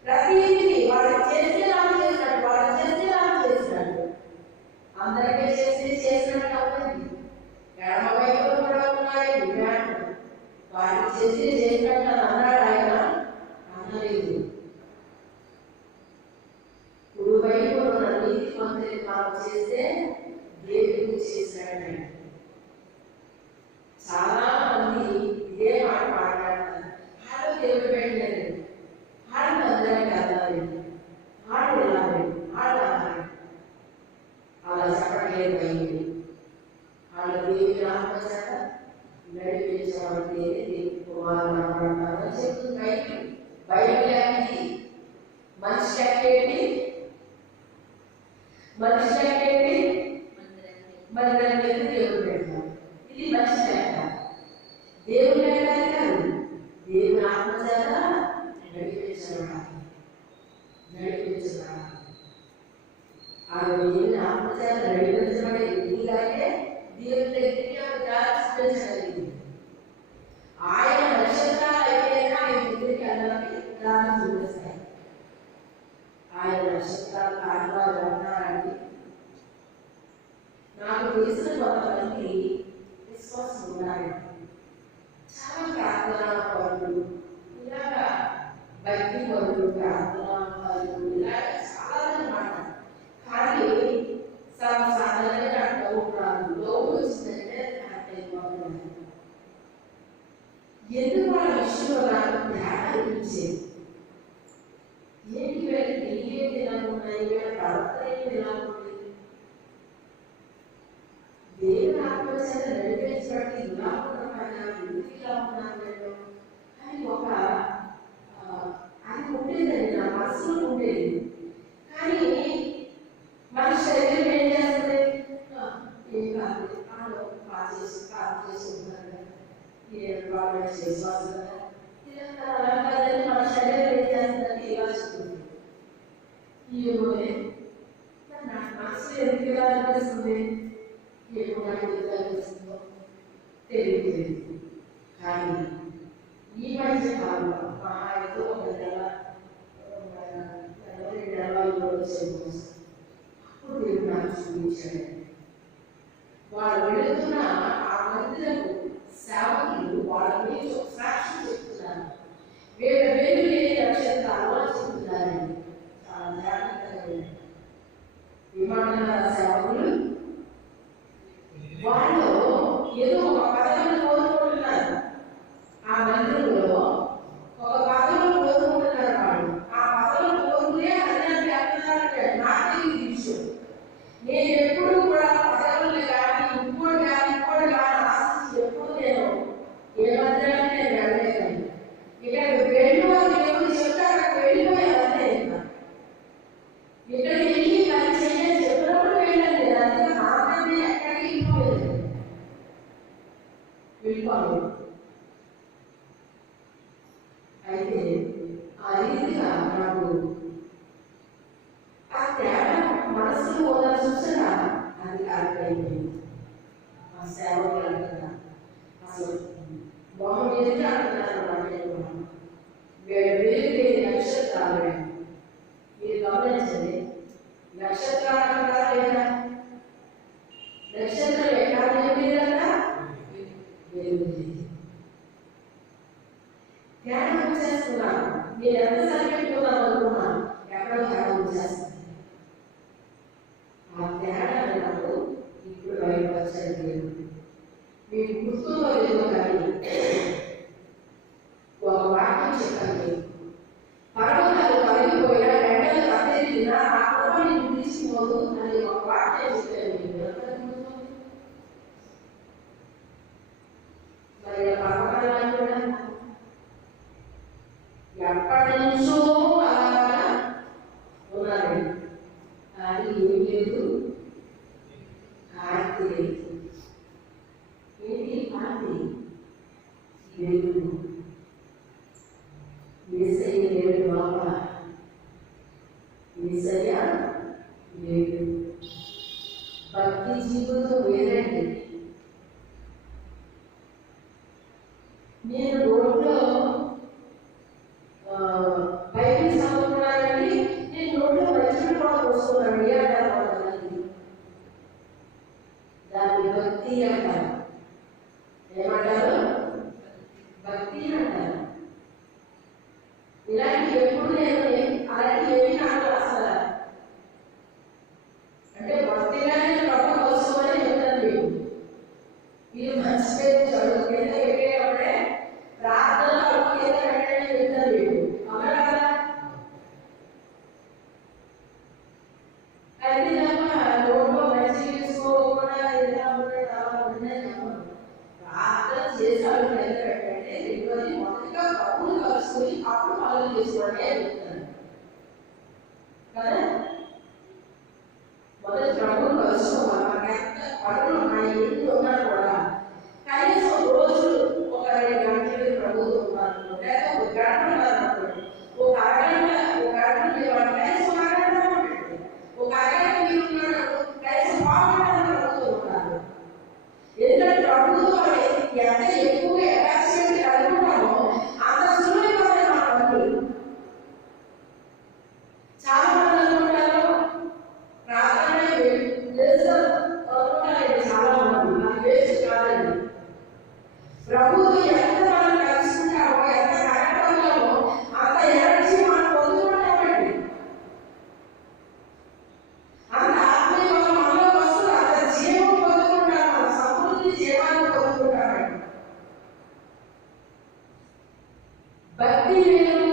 ప్రతిదీ వాళ్ళకి చేస్తే నాకు చేసినట్టు, వాళ్ళకి చేస్తే నాకు చేసినట్టు, అందరికీ చేసినట్టు అవుతుంది. ఎడమ వైపులో కూడా ఉన్నాయి విజ్ఞానం. వారికి చేసినట్టు అన్నాడు ఆయన, అనలేదు. కుడి వైపు ఉన్న నీతి మంత్రి మనం చేస్తే దేవుడికి చేసినట్టు. చాలా మంది ఇదే మాట మాట్లాడతారు. ఆడు దేవుడు పెట్టలేదు, ఆడు మందిరానికి వెళ్ళాలి, ఆడు వెళ్ళాలి, ఆడు అన్నాడు. అలా చెప్పట్లేదు బయలు. వాళ్ళ దేవుని ఆత్మచేత నడిపించబడితే దేవుని కుమారుడు అనబడతారని చెప్తుంది బైబిల్. బైబిల్ అనేది మనిషి లెక్కేంటి? మనిషి లెక్కేంటి? మందిరానికి దేవుడు పెడతాం. ఇది మనిషి లెక్క. దేవుని లెక్క కాదు, దేవుని ఆత్మచేత నడిపించబడాలి. ఆమె దేవుని ఆత్మచేత నడిపించబడేది. ఎందుకంటే దేవుని దగ్గరికి ఆమె దాచిపెట్టగలిగింది. ఆయన నక్షత్రాలు అయిపోయినా ఆయన దగ్గరికి వెళ్ళడానికి దాన్ని చూపిస్తాయి. ఆయన నక్షత్రాలు కారణాలు ఉన్నారండి. నాకు తెలిసిన కొంతమంది విశ్వాసం ఉన్నారండి. చాలా ప్రార్థనా పనులు, ఇలాగా భక్తి పనులు, ప్రార్థనా పనులు, ఇలాగ చాలా అన్నమాట. కానీ సాధారణంగా డౌట్ రాదు. డౌట్ వచ్చిందంటే హ్యాపీ అయిపోతుంది. ఎందుకు వాళ్ళ విషయంలో నాకు తేడా అనిపించేది. ఏంటి వీళ్ళకి తెలియదు తినాలనున్నాయి, వీళ్ళ ప్రవర్తన ఏంటి తినాలనుంది. దేవుని ఆత్మచేత నడిపించబట్టి ఇలా ఉన్నాను, ఎందుకు ఇలా ఉన్నాను నేను అని ఒక అది ఉండేదండి, నా మనసులో ఉండేది. కానీ మన శరీరం ఏం చేస్తుంది? ఏం కాదు, పాలు చేసి ఉంటారు, విశ్వాసం కదా, అలా కాదని మన శరీరం ఏం చేస్తుందంటే ఇలా చెప్తుంది. నా మనసు ఎందుకు ఇలా అనిపిస్తుంది, ఏమో ఎందుకు అనిపిస్తుందో తెలియదు. కానీ ఈ మధ్య కాలంలో మా ఆయనతో ఒక నెల 2 వచ్చేది. అప్పుడు దేవుడు నాకు చూపించాడు. వాళ్ళు వెళుతున్న ఆ మందిరపు సేవకులు వాళ్ళ గురించి ఒక సాక్ష్యం చెప్తున్నారు. వీళ్ళ వేరు లేని నక్షత్రాలు అని చెప్తున్నారండి. చాలా జాగ్రత్తగా విమాన సేవకులు వాళ్ళు ఏదో ఒక పదవిని కోరుకుంటున్నారు. ఆ మందిరంలో అయితే ఆ రీతిగా నాకు ఆ తేడా మనసులో ఉన్న చూసిన అది కాలిపోయింది. ఆ సేవకులు అంటున్నా అసలు మొహం మీదకి అంటున్నారు మాట్లాడుకున్నాను. వేరు నక్షత్రాలు మీరు గమనించండి. నక్షత్రాలు అంటారా లేదా? నక్షత్రం ఎక్కడ లేదంట వెలుగుతుంది. తేడా వచ్చేస్తున్నాను. నేను ఎంత సరిపెట్టుకున్నాను అనుకున్నాను, ఎక్కడో తేడా వచ్చేస్తుంది. ఆ తేడా నాకు ఇప్పుడు బయటపరచడం లేదు. మీకు గుర్తుందో లేదో కానీ ఒక వాక్యం చెప్పండి. పర్వతాలు కలిగిపోయినా వెంటనే కత్తెరిగినా ఆ కృప నీకు తీసుకోదు అని ఒక వాక్యం చెప్పాను. మరి పర్వతాలు కూడా ఎప్పటి నుంచో అలాగా ఉన్నారండి. కానీ ఏం లేదు, ఆర్తి లేదు. ఏంటి ఆర్తి? లేదు. యేసయ్య లేడు లోపల. యేసయ్య లేడు. భక్తి జీవితం వేరండి. నేను రోడ్లో బైబిల్ చదువుకున్నానండి. నేను రోడ్లో రచన కూడా చూసుకున్నాను. దాన్ని భక్తి అంటారు. ఏమంటారు? భక్తి అంటారు. ఇలాంటి ఎప్పుడు నేను అలాంటి ఏమి నాకు అసలు అంటే భక్తిగానే ప్రభు కోసమని చెప్తాను. మీరు మంచి పేరు చదువు కింద పెట్టేటప్పుడే ప్రార్థన కింద పెట్టని చెప్తాను. అవునా కదా? అయితే రోడ్లో మంచి తీసుకోకుండా ఎలా ఉంటాడు అలా ఉంటుందని చెప్పను. ప్రార్థన చేసాడు కింద పెట్టండి. రెండోది మొదటిగా ప్రభువుని కలుసుకుని అప్పుడు పనులు చేసుకోండి అని చెప్తాను కదా. మొదటి ప్రభువుని కలుసుకోవాలి. మనకెంత పనులు మన ఇంట్లో ఉన్నా కూడా కనీసం రోజు ఒక 2 గంటలు ప్రభువుతో ఉన్నారు, లేదా ఒక గంట ఉన్నారనుకోండి. ఒక అరగంట మీరు కనీసం అరగంట ఉంటుంది. ఒక అరగంట మీరు ఉన్నారు, కనీసం పావుగంట ప్రభువుతో ఉన్నారు. ఎందుకంటే ప్రభువుతో ఎంత ఎక్కువ అటాచ్మెంట్ కలిగి ఉంటామో అంత సులువైపోతాయి మన పనులు. చాలా మంది అనుకుంటారు ప్రార్థన అనుకుంటారండి. చాలా మంది నాకు వేస్ట్ కాదండి. ప్రభువు ఎంత మనం కలుసుకుంటామో, ఎంత కనెక్ట్ అంత ఎనర్జీ మనం పొందుకుంటామండి. అంత ఆత్మీయ మనలో వస్తుంది. అంత జీవం పొందుకుంటాం. మన సమృద్ధి జీవాన్ని పొందుకుంటామండి. భక్తి వేరు,